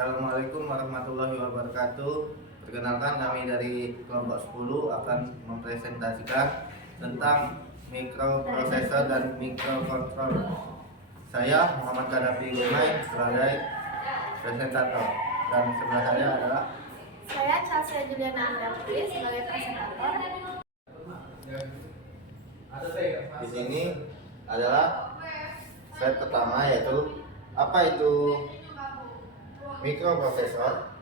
Assalamualaikum warahmatullahi wabarakatuh. Perkenalkan, kami dari kelompok 10 akan mempresentasikan tentang mikroprosesor dan mikrokontroller. Saya Muhammad Kadafi Gumai sebagai presentator, dan sebelah saya adalah Chelsea Juliana Andrea Putri sebagai presentator. Di sini adalah slide pertama, yaitu apa itu mikroprosesor.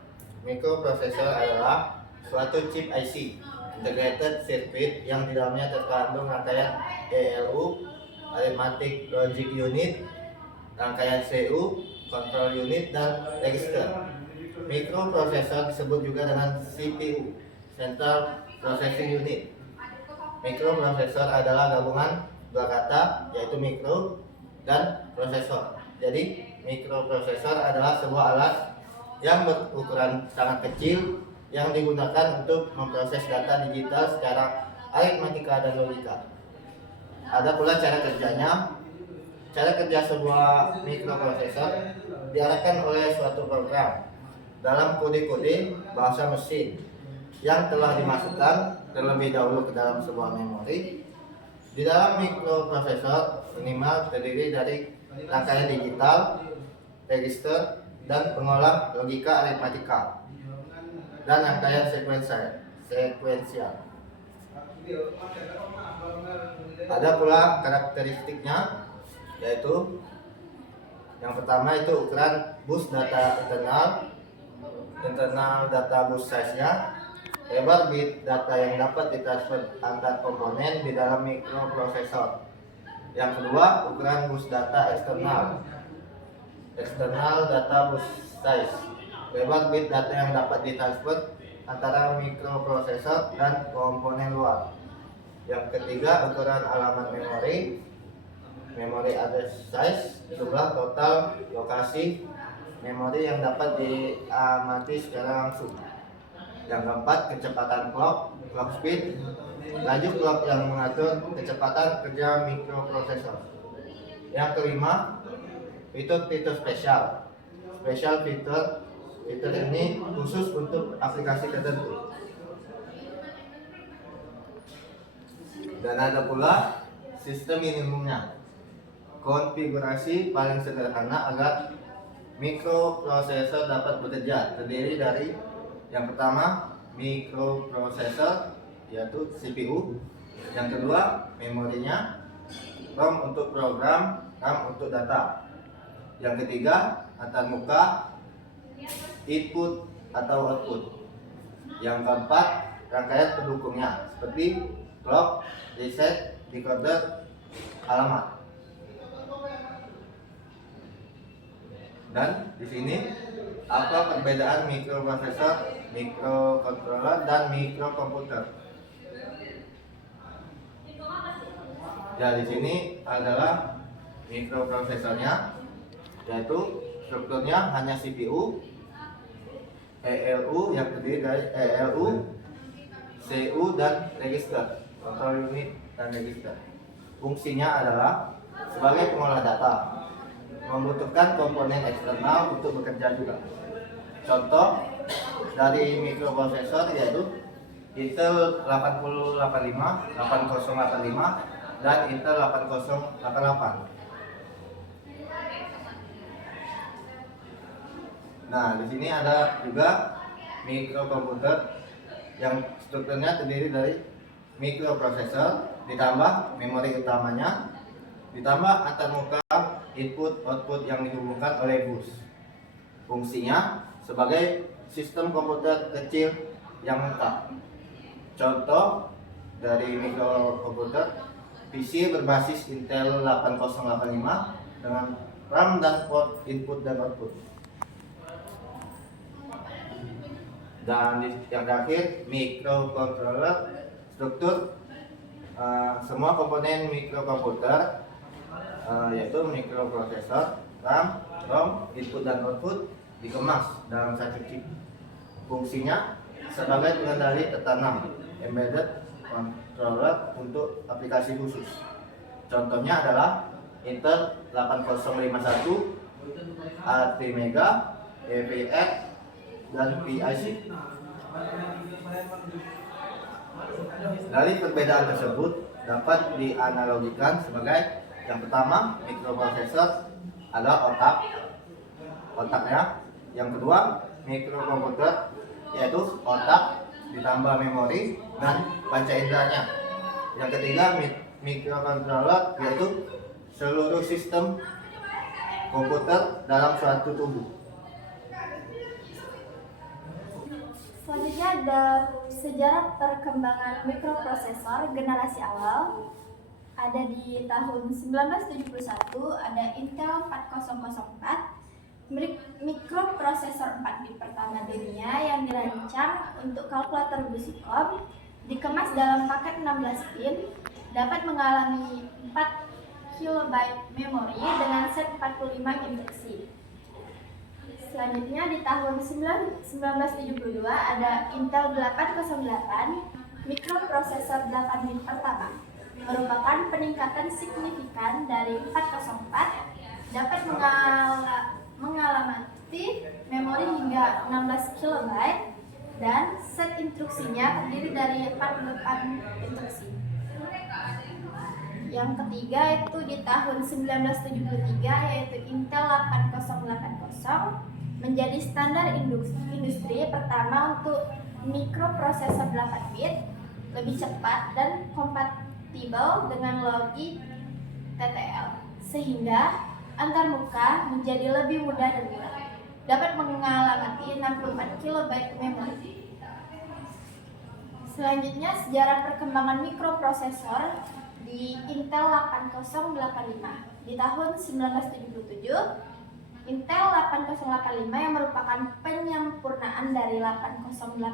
Mikroprosesor adalah suatu chip IC integrated circuit yang di dalamnya terkandung rangkaian ALU arithmetic logic unit, rangkaian CU control unit, dan register. Mikroprosesor disebut juga dengan CPU central processing unit. Mikroprosesor adalah gabungan dua kata, yaitu mikro dan prosesor. Jadi mikroprosesor adalah sebuah alat yang berukuran sangat kecil yang digunakan untuk memproses data digital secara aritmatika dan logika. Ada pula cara kerjanya. Cara kerja sebuah mikroprosesor diarahkan oleh suatu program dalam kode-kode bahasa mesin yang telah dimasukkan terlebih dahulu ke dalam sebuah memori. Di dalam mikroprosesor minimal terdiri dari rangkaian digital, register, dan pengolah logika aritmatika, dan rangkaian sekuensial. Ada pula karakteristiknya, yaitu yang pertama itu ukuran bus data internal data bus size-nya, lebar bit data yang dapat ditransfer antar komponen di dalam mikroprosesor. Yang kedua, ukuran bus data eksternal data bus size, lebar bit data yang dapat ditransfer antara mikroprosesor dan komponen luar. Yang ketiga, ukuran alamat memory address size, jumlah total lokasi memori yang dapat diamati secara langsung. Yang keempat, kecepatan clock speed, laju clock yang mengatur kecepatan kerja mikroprosesor. Yang kelima, fitur spesial fitur ini khusus untuk aplikasi tertentu. Dan ada pula sistem minimumnya. Konfigurasi paling sederhana agar mikroprosesor dapat bekerja terdiri dari yang pertama mikroprosesor, yaitu CPU. Yang kedua, memorinya, ROM untuk program, RAM untuk data. Yang ketiga, antarmuka, input atau output. Yang keempat, rangkaian pendukungnya seperti clock, reset, decoder, alamat. Dan di sini apa perbedaan mikroprosesor, mikrokontroller, dan mikrokomputer? Ya, di sini adalah mikroprosesornya, yaitu strukturnya hanya CPU, ALU yang terdiri dari ALU, CU, dan register, control unit dan register. Fungsinya adalah sebagai pengolah data, membutuhkan komponen eksternal untuk bekerja juga. Contoh dari mikroprosesor yaitu Intel 8085, 8085, dan Intel 8088. Nah, di sini ada juga mikrokomputer yang strukturnya terdiri dari mikroprosesor ditambah memori utamanya, ditambah antarmuka, input output yang dihubungkan oleh bus. Fungsinya sebagai sistem komputer kecil yang lengkap. Contoh dari mikrokomputer PC berbasis Intel 8085 dengan RAM dan port input dan output. Dan yang terakhir, mikrocontroller, struktur semua komponen mikrokomputer, yaitu mikroprosesor, RAM, ROM, input dan output dikemas dalam satu chip. Fungsinya sebagai pengendali tertanam, embedded controller untuk aplikasi khusus. Contohnya adalah Intel 8051 A3 Mega, EVX, dan PIC. Dari perbedaan tersebut dapat dianalogikan sebagai yang pertama, mikroprosesor adalah otaknya. Yang kedua, mikrokomputer yaitu otak ditambah memori dan panca inderanya. Yang ketiga, mikrocontroller yaitu seluruh sistem komputer dalam suatu tubuh. Selanjutnya ada sejarah perkembangan mikroprosesor generasi awal. Ada di tahun 1971 ada Intel 4004, mikroprosesor 4 bit pertama dunia yang dirancang untuk kalkulator Busicom, dikemas dalam paket 16 pin, dapat mengalami 4 KB memori dengan set 45 instruksi. Selanjutnya di tahun 1972 ada Intel 808, mikroprosesor 8 bit pertama, merupakan peningkatan signifikan dari 404, dapat mengalami memori hingga 16 KB dan set instruksinya terdiri dari 48 instruksi. Yang ketiga itu di tahun 1973 yaitu Intel 8080 menjadi standar industri pertama untuk mikroprosesor 8 bit, lebih cepat dan kompatibel dengan logi TTL, sehingga antarmuka menjadi lebih mudah dan murah. Dapat mengalami 64 KB memori. Selanjutnya sejarah perkembangan mikroprosesor di Intel 8085. Di tahun 1977, Intel 8085 yang merupakan penyempurnaan dari 8080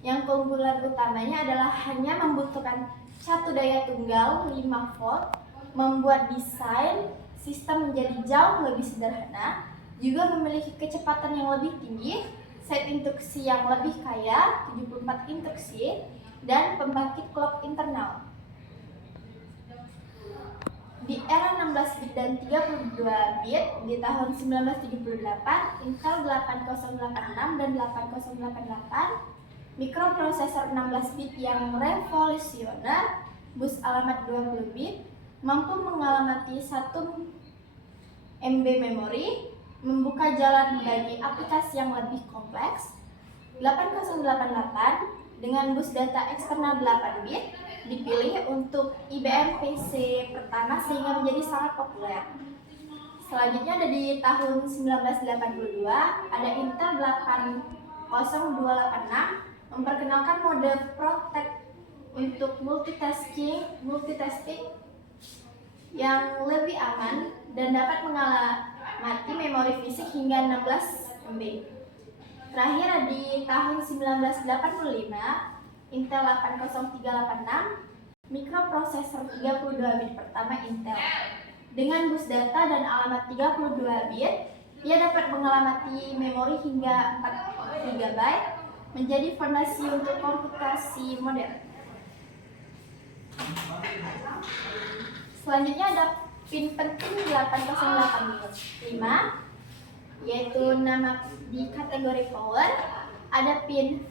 yang keunggulan utamanya adalah hanya membutuhkan satu daya tunggal 5 volt, membuat desain sistem menjadi jauh lebih sederhana, juga memiliki kecepatan yang lebih tinggi, set instruksi yang lebih kaya, 74 instruksi, dan pembangkit clock internal. Di era 16 bit dan 32 bit di tahun 1978, Intel 8086 dan 8088, mikroprosesor 16 bit yang revolusioner, bus alamat 20 bit, mampu mengalami 1 MB memori, membuka jalan bagi aplikasi yang lebih kompleks. 8088 dengan bus data eksternal 8 bit dipilih untuk IBM PC pertama sehingga menjadi sangat populer. Selanjutnya ada di tahun 1982 ada Intel 80286 memperkenalkan mode Protect untuk multitasking yang lebih aman dan dapat mengalami memori fisik hingga 16 MB. Terakhir di tahun 1985 Intel 80386, mikroprosesor 32 bit pertama Intel. Dengan bus data dan alamat 32 bit, ia dapat mengalami memori hingga 4 GB, menjadi fondasi untuk komputasi modern. Selanjutnya ada pin penting 8085, yaitu nama di kategori power, ada pin